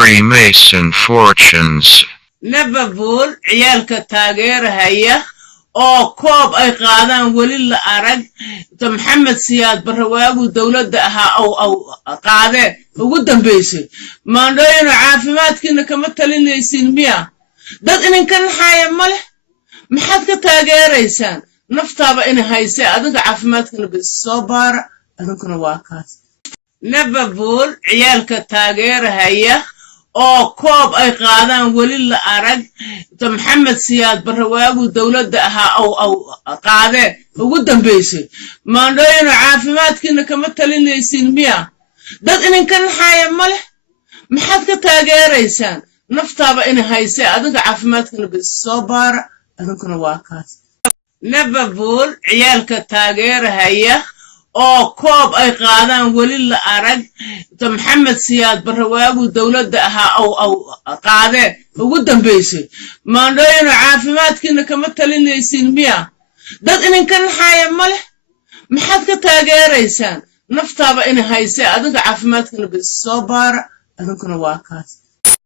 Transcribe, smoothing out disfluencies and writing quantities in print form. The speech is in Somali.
Freemason fortunes. Liverpool ciyaalka taageerahaya oo koob ay qaadaan weli la arag Maxamed Siyaad Barrawaagu dawladda ahaa oo qaadeen ugu dambeysay maandooyin caafimaadkiina kama talinaysin miya dad idinka naxaya male maxaad ka taageeraysaan naftaaba in haysay adiga caafimaadkana bis soo baara adinkuna waa kaas Liverpool ciyaalka taageerahaya oo koob ay qaadaan weli la arag Maxamed Siyaad Barrawaagu dawladda ahaa oo qaadeen ugu dambeysay maandooyin caafimaadkiina kama talinaysin miya dad idinka naxaya male maxaad ka taageeraysaan naftaaba in haysay adiga caafimaadkana bis soo baara adinkuna waa kaas Liverpool ciyaalka taageerahaya oo koob ay qaadaan weli la arag Maxamed Siyaad Barrawaagu dawladda ahaa oo qaadeen ugu dambeysay maandooyin caafimaadkiina kama talinaysin miya dad idinka naxaya male maxaad ka taageeraysaan naftaaba in haysay adiga caafimaadkana bis soo baara adinkuna waa kaas